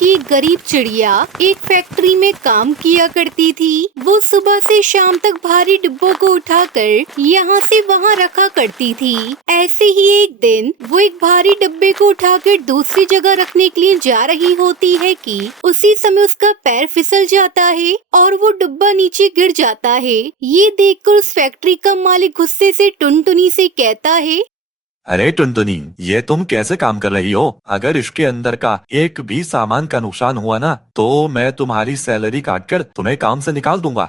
की एक गरीब चिड़िया एक फैक्ट्री में काम किया करती थी। वो सुबह से शाम तक भारी डिब्बों को उठाकर यहाँ से वहाँ रखा करती थी। ऐसे ही एक दिन वो एक भारी डिब्बे को उठाकर दूसरी जगह रखने के लिए जा रही होती है कि उसी समय उसका पैर फिसल जाता है और वो डिब्बा नीचे गिर जाता है। ये देखकर उस फैक्ट्री का मालिक गुस्से से टुनटुनी से कहता है, अरे टुनटुनी, ये तुम कैसे काम कर रही हो? अगर इसके अंदर का एक भी सामान का नुकसान हुआ ना तो मैं तुम्हारी सैलरी काटकर तुम्हें काम से निकाल दूंगा।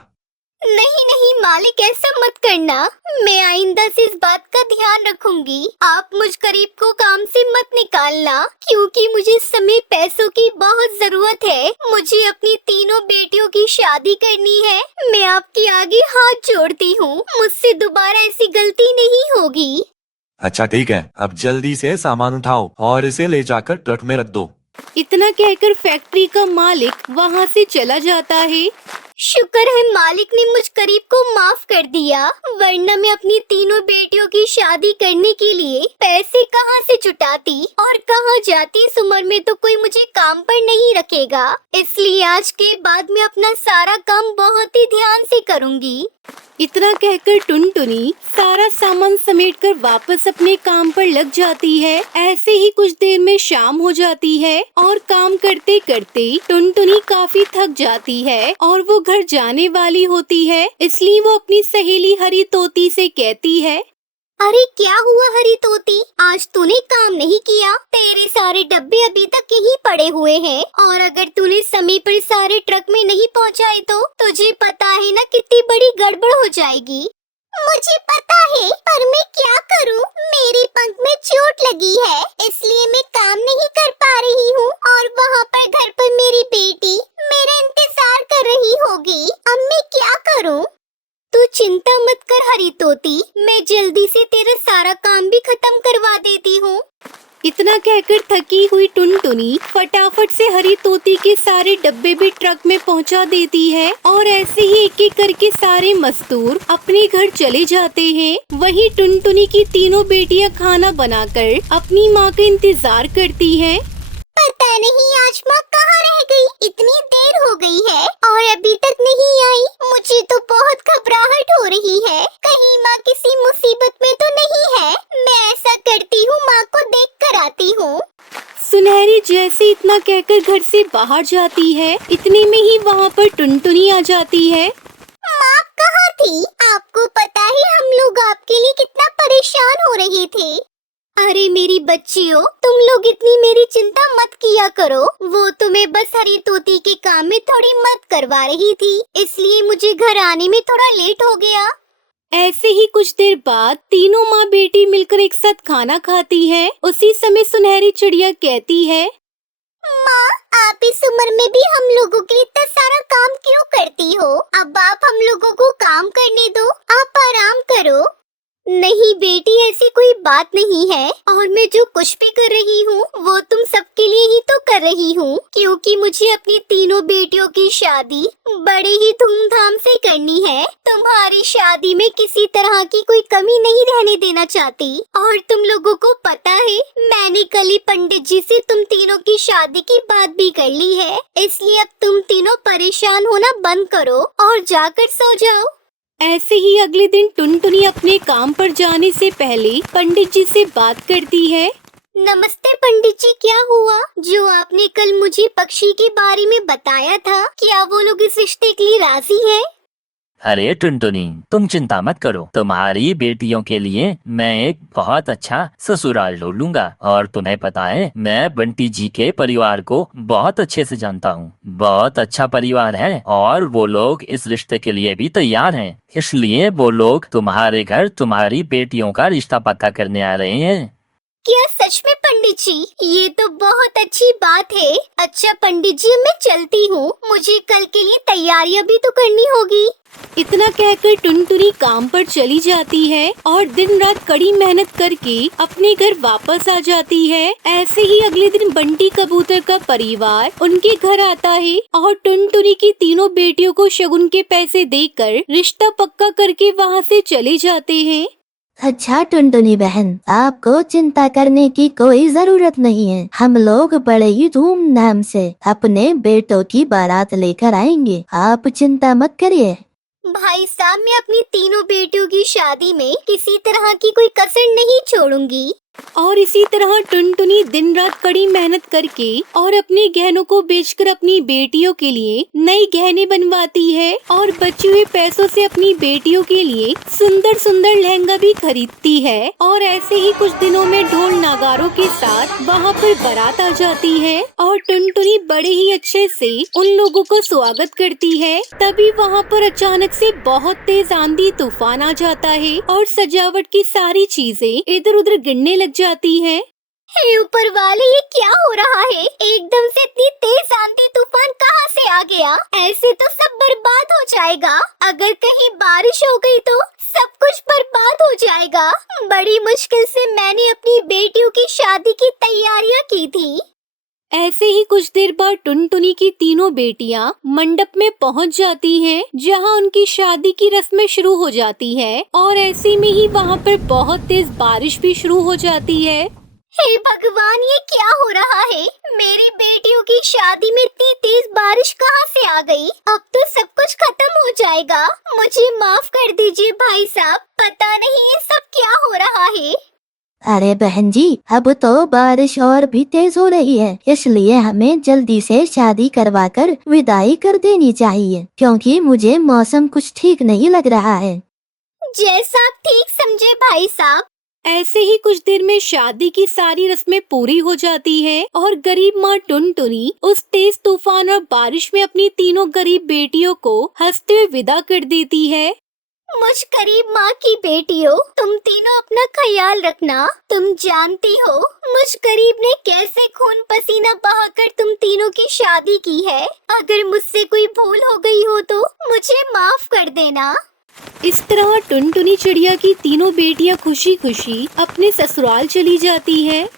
नहीं नहीं मालिक, ऐसा मत करना। मैं आइंदा से इस बात का ध्यान रखूंगी। आप मुझ गरीब को काम से मत निकालना, क्योंकि मुझे इस समय पैसों की बहुत जरूरत है। मुझे अपनी तीनों बेटियों की शादी करनी है। मैं आपके आगे हाथ जोड़ती हूँ, मुझसे दोबारा ऐसी गलती नहीं होगी। अच्छा ठीक है, अब जल्दी से सामान उठाओ और इसे ले जाकर ट्रक में रख दो। इतना कहकर फैक्ट्री का मालिक वहाँ से चला जाता है। शुक्र है मालिक ने मुझ गरीब को माफ कर दिया, वरना मैं अपनी तीनों बेटियों की शादी करने के लिए पैसे कहाँ से जुटाती और कहाँ जाती। इस उम्र में तो कोई मुझे काम पर नहीं रखेगा, इसलिए आज के बाद मैं अपना सारा काम बहुत ही ध्यान से करूँगी। इतना कहकर टुनटुनी सारा सामान समेटकर वापस अपने काम पर लग जाती है। ऐसे ही कुछ देर में शाम हो जाती है और काम करते करते टुनटुनी काफी थक जाती है और वो घर जाने वाली होती है। इसलिए वो अपनी सहेली हरी तोती से कहती है, अरे क्या हुआ हरी तोती, आज तूने काम नहीं किया? तेरे सारे डब्बे अभी तक यहीं पड़े हुए हैं और अगर तूने समय पर सारे ट्रक में नहीं पहुंचाए तो तुझे पता है ना कितनी बड़ी गड़बड़ हो जाएगी। मुझे पता है, पर मैं क्या करूं? मेरे पंख में चोट लगी है, इसलिए मैं काम नहीं कर पा रही हूँ और वहाँ पर घर पर मेरी बेटी मेरा इंतजार कर रही होगी। अब मैं क्या करूँ? तू चिंता मत कर हरी तोती, मैं जल्दी से तेरा सारा काम भी खत्म करवा देती हूँ। इतना कहकर थकी हुई टुनटुनी फटाफट से हरी तोती के सारे डब्बे भी ट्रक में पहुंचा देती है और ऐसे ही एक एक करके सारे मजदूर अपने घर चले जाते हैं। वहीं टुनटुनी की तीनों बेटियां खाना बनाकर अपनी माँ का इंतजार करती हैं। पता नहीं आज माँ कहाँ रह गई, इतनी देर हो गई है और अभी तक नहीं आई। मुझे तो बहुत घबराहट हो रही है, कहीं माँ किसी मुसीबत में तो नहीं है। मैं ऐसा करती हूँ, माँ को देख कर आती हूँ। सुनहरी जैसे इतना कहकर घर से बाहर जाती है, इतने में ही वहाँ पर टुनटुनी आ जाती है। माँ कहाँ थी? आपको पता है हम लोग आपके लिए कितना परेशान हो रहे थे। अरे मेरी बच्चियों, तुम लोग इतनी मेरी चिंता मत किया करो। वो तुम्हें बस हरी तोती के काम में थोड़ी मदद करवा रही थी, इसलिए मुझे घर आने में थोड़ा लेट हो गया। ऐसे ही कुछ देर बाद तीनों माँ बेटी मिलकर एक साथ खाना खाती हैं। उसी समय सुनहरी चिड़िया कहती है, माँ आप इस उम्र में भी हम लोगों के लिए इतना सारा काम क्यों करती हो? अब आप हम लोगों को काम करने दो, आप आराम करो। नहीं बेटी, ऐसी कोई बात नहीं है और मैं जो कुछ भी कर रही हूँ वो तुम सबके लिए ही तो कर रही हूँ, क्योंकि मुझे अपनी तीनों बेटियों की शादी बड़े ही धूमधाम से करनी है। तुम्हारी शादी में किसी तरह की कोई कमी नहीं रहने देना चाहती और तुम लोगों को पता है मैंने कल ही पंडित जी से तुम तीनों की शादी की बात भी कर ली है, इसलिए अब तुम तीनों परेशान होना बंद करो और जाकर सो जाओ। ऐसे ही अगले दिन टुनटुनी अपने काम पर जाने से पहले पंडित जी से बात करती है। नमस्ते पंडित जी, क्या हुआ? जो आपने कल मुझे पक्षी के बारे में बताया था, क्या वो लोग इस रिश्ते के लिए राजी हैं? अरे टुनटुनी, तुम चिंता मत करो। तुम्हारी बेटियों के लिए मैं एक बहुत अच्छा ससुराल ढूंढूंगा और तुम्हें पता है मैं बंटी जी के परिवार को बहुत अच्छे से जानता हूँ। बहुत अच्छा परिवार है और वो लोग इस रिश्ते के लिए भी तैयार हैं। इसलिए वो लोग तुम्हारे घर तुम्हारी बेटियों का रिश्ता पक्का करने आ रहे हैं। क्या सच में पंडित जी? ये तो बहुत अच्छी बात है। अच्छा पंडित जी, मैं चलती हूँ, मुझे कल के लिए तैयारियाँ भी तो करनी होगी। इतना कहकर टुनटुनी काम पर चली जाती है और दिन रात कड़ी मेहनत करके अपने घर वापस आ जाती है। ऐसे ही अगले दिन बंटी कबूतर का परिवार उनके घर आता है और टुनटुनी की तीनों बेटियों को शगुन के पैसे देकर रिश्ता पक्का करके वहाँ से चले जाते हैं। अच्छा टुनटुनी बहन, आपको चिंता करने की कोई जरूरत नहीं है। हम लोग बड़े ही धूमधाम से अपने बेटों की बारात लेकर आएंगे, आप चिंता मत करिए। भाई साहब, मैं अपनी तीनों बेटियों की शादी में किसी तरह की कोई कसर नहीं छोड़ूंगी। और इसी तरह टुनटुनी दिन रात कड़ी मेहनत करके और अपने गहनों को बेचकर अपनी बेटियों के लिए नई गहने बनवाती है और बचे हुए पैसों से अपनी बेटियों के लिए सुंदर सुंदर लहंगा भी खरीदती है। और ऐसे ही कुछ दिनों में ढोल नगारों के साथ वहाँ पर बारात आ जाती है और टुनटुनी बड़े ही अच्छे से उन लोगों को स्वागत करती है। तभी वहाँ पर अचानक से बहुत तेज आंधी तूफान आ जाता है और सजावट की सारी चीजें इधर उधर गिरने लग जाती है। हे ऊपर वाले, ये क्या हो रहा है? एकदम से इतनी तेज आंधी तूफान कहाँ से आ गया? ऐसे तो सब बर्बाद हो जाएगा। अगर कहीं बारिश हो गई तो सब कुछ बर्बाद हो जाएगा। बड़ी मुश्किल से मैंने अपनी बेटियों की शादी की तैयारियां की थी। ऐसे ही कुछ देर बाद टुनटुनी की तीनों बेटियां मंडप में पहुंच जाती हैं, जहां उनकी शादी की रस्में शुरू हो जाती है। और ऐसे में ही वहां पर बहुत तेज बारिश भी शुरू हो जाती है। हे भगवान, ये क्या हो रहा है? मेरी बेटियों की शादी में इतनी तेज बारिश कहाँ से आ गई? अब तो सब कुछ खत्म हो जाएगा। मुझे माफ कर दीजिए भाई साहब, पता नहीं ये सब क्या हो रहा है। अरे बहन जी, अब तो बारिश और भी तेज हो रही है, इसलिए हमें जल्दी से शादी करवाकर विदाई कर देनी चाहिए, क्योंकि मुझे मौसम कुछ ठीक नहीं लग रहा है। जैसा आप ठीक समझे भाई साहब। ऐसे ही कुछ देर में शादी की सारी रस्में पूरी हो जाती है और गरीब माँ टुनटुनी उस तेज तूफान और बारिश में अपनी तीनों गरीब बेटियों को हंसते हुए विदा कर देती है। मुझ गरीब माँ की बेटियों, तुम तीनों अपना ख्याल रखना। तुम जानती हो मुझ गरीब ने कैसे खून पसीना बहाकर तुम तीनों की शादी की है। अगर मुझसे कोई भूल हो गई हो तो मुझे माफ कर देना। इस तरह टुनटुनी चिड़िया की तीनों बेटियां खुशी खुशी अपने ससुराल चली जाती है।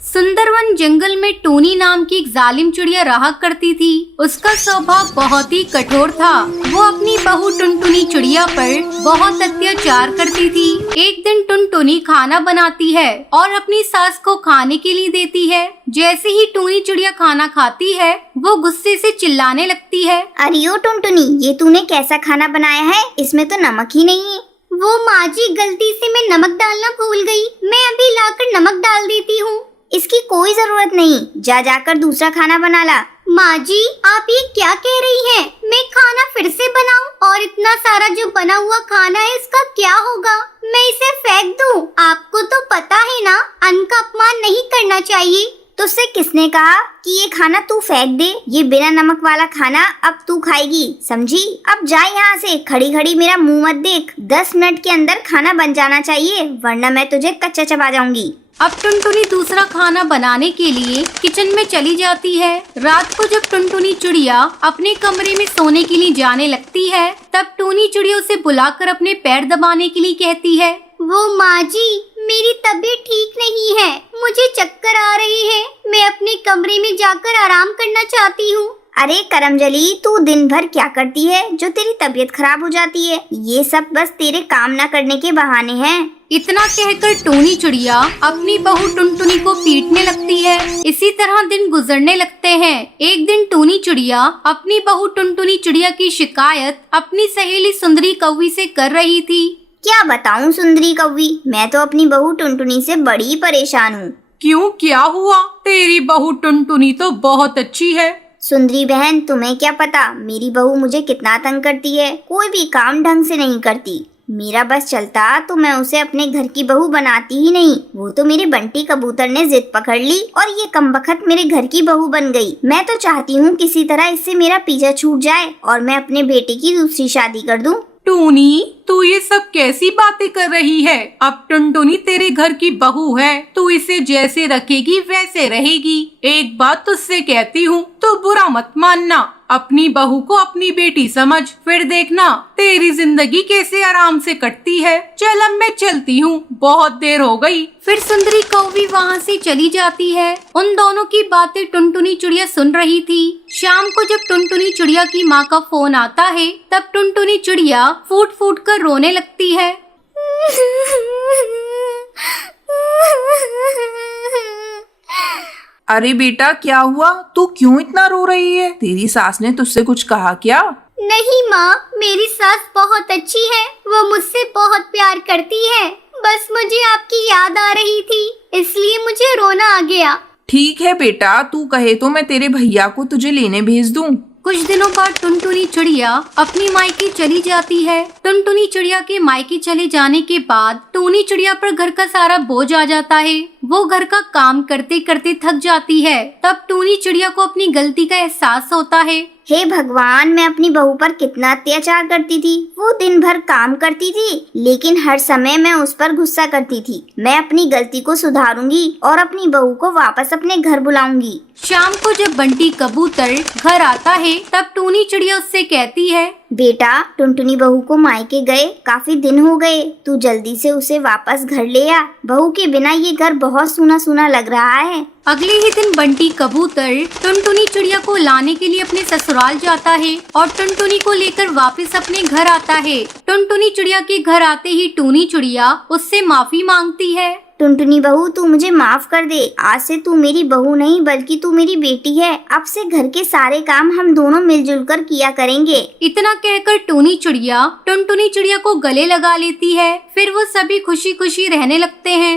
सुंदरवन जंगल में टोनी नाम की एक जालिम चिड़िया रहा करती थी। उसका स्वभाव बहुत ही कठोर था। वो अपनी बहू टुनटुनी चिड़िया पर बहुत अत्याचार करती थी। एक दिन टुनटुनी खाना बनाती है और अपनी सास को खाने के लिए देती है। जैसे ही टोनी चिड़िया खाना खाती है, वो गुस्से से चिल्लाने लगती है। अरे ओ टुनटुनी, ये तूने कैसा खाना बनाया है? इसमें तो नमक ही नहीं है। वो माँ जी, गलती से मैं नमक डालना भूल गई। मैं अभी लाकर नमक डाल देती हूँ। इसकी कोई जरूरत नहीं, जा जाकर दूसरा खाना बना ला। माँ जी, आप ये क्या कह रही हैं? मैं खाना फिर से बनाऊं? और इतना सारा जो बना हुआ खाना है, इसका क्या होगा? मैं इसे फेंक दूं? आपको तो पता है ना, अन्न का अपमान नहीं करना चाहिए। तुझसे किसने कहा कि ये खाना तू फेंक दे? ये बिना नमक वाला खाना अब तू खाएगी, समझी? अब जा यहाँ से, खड़ी खड़ी मेरा मुंह मत देख। 10 मिनट के अंदर खाना बन जाना चाहिए, वरना मैं तुझे कच्चा चबा जाऊंगी। अब टुनटुनी दूसरा खाना बनाने के लिए किचन में चली जाती है। रात को जब टुनटुनी चिड़िया अपने कमरे में सोने के लिए जाने लगती है, तब टोनी चिड़िया उसे बुलाकर अपने पैर दबाने के लिए कहती है। वो माँ जी, मेरी तबीयत ठीक नहीं है, मुझे चक्कर आ रही है। मैं अपने कमरे में जाकर आराम करना चाहती हूँ। अरे करमजली, तू दिन भर क्या करती है जो तेरी तबीयत खराब हो जाती है? ये सब बस तेरे काम ना करने के बहाने हैं। इतना कहकर टोनी चिड़िया अपनी बहू टुनटुनी को पीटने लगती है। इसी तरह दिन गुजरने लगते हैं। एक दिन टोनी चिड़िया अपनी बहू टुनटुनी चिड़िया की शिकायत अपनी सहेली सुंदरी कौवी से कर रही थी। क्या बताऊं सुंदरी कौवी, मैं तो अपनी बहू टुनटुनी से बड़ी परेशान हूँ। क्यों, क्या हुआ? तेरी बहू टुनटुनी तो बहुत अच्छी है। सुंदरी बहन, तुम्हें क्या पता मेरी बहू मुझे कितना तंग करती है। कोई भी काम ढंग से नहीं करती। मेरा बस चलता तो मैं उसे अपने घर की बहू बनाती ही नहीं। वो तो मेरे बंटी कबूतर ने जिद पकड़ ली और ये कमबख्त मेरे घर की बहू बन गई। मैं तो चाहती हूँ किसी तरह इससे मेरा पीछा छूट जाए और मैं अपने बेटे की दूसरी शादी कर दूं। टूनी, तू ये सब कैसी बातें कर रही है? अब टुनटुनी तेरे घर की बहू है, तू इसे जैसे रखेगी वैसे रहेगी। एक बात तुझसे कहती हूँ, तो बुरा मत मानना। अपनी बहू को अपनी बेटी समझ, फिर देखना तेरी जिंदगी कैसे आराम से कटती है। चल अब मैं चलती हूँ, बहुत देर हो गई। फिर सुंदरी कौवी वहाँ से चली जाती है। उन दोनों की बातें टुनटुनी चिड़िया सुन रही थी। शाम को जब टुनटुनी चिड़िया की माँ का फोन आता है, तब टुनटुनी चिड़िया फूट फूट कर रोने लगती है। अरे बेटा, क्या हुआ? तू क्यों इतना रो रही है? तेरी सास ने तुझसे कुछ कहा क्या? नहीं माँ, मेरी सास बहुत अच्छी है, वो मुझसे बहुत प्यार करती है। बस मुझे आपकी याद आ रही थी, इसलिए मुझे रोना आ गया। ठीक है बेटा, तू कहे तो मैं तेरे भैया को तुझे लेने भेज दूं। कुछ दिनों बाद टुनटुनी चिड़िया अपनी मायके चली जाती है। टुनटुनी चिड़िया के मायके चले जाने के बाद टूनी चिड़िया पर घर का सारा बोझ आ जाता है। वो घर का काम करते करते थक जाती है। तब टूनी चिड़िया को अपनी गलती का एहसास होता है। हे भगवान, मैं अपनी बहू पर कितना अत्याचार करती थी। वो दिन भर काम करती थी, लेकिन हर समय मैं उस पर गुस्सा करती थी। मैं अपनी गलती को सुधारूंगी और अपनी बहू को वापस अपने घर बुलाऊंगी। शाम को जब बंटी कबूतर घर आता है, तब टूनी चिड़िया उससे कहती है, बेटा, टुनटुनी बहू को मायके गए काफी दिन हो गए, तू जल्दी से उसे वापस घर ले आ। बहू के बिना ये घर बहुत सूना सूना लग रहा है। अगले ही दिन बंटी कबूतर टुनटुनी चिड़िया को लाने के लिए अपने ससुराल जाता है और टुनटुनी को लेकर वापस अपने घर आता है। टुनटुनी चिड़िया के घर आते ही टूनी चिड़िया उससे माफी मांगती है। टुनटुनी बहू, तू मुझे माफ कर दे। आज से तू मेरी बहू नहीं बल्कि तू मेरी बेटी है। अब से घर के सारे काम हम दोनों मिलजुल कर किया करेंगे। इतना कहकर टूनी चिड़िया टुनटुनी चिड़िया को गले लगा लेती है। फिर वो सभी खुशी खुशी रहने लगते हैं।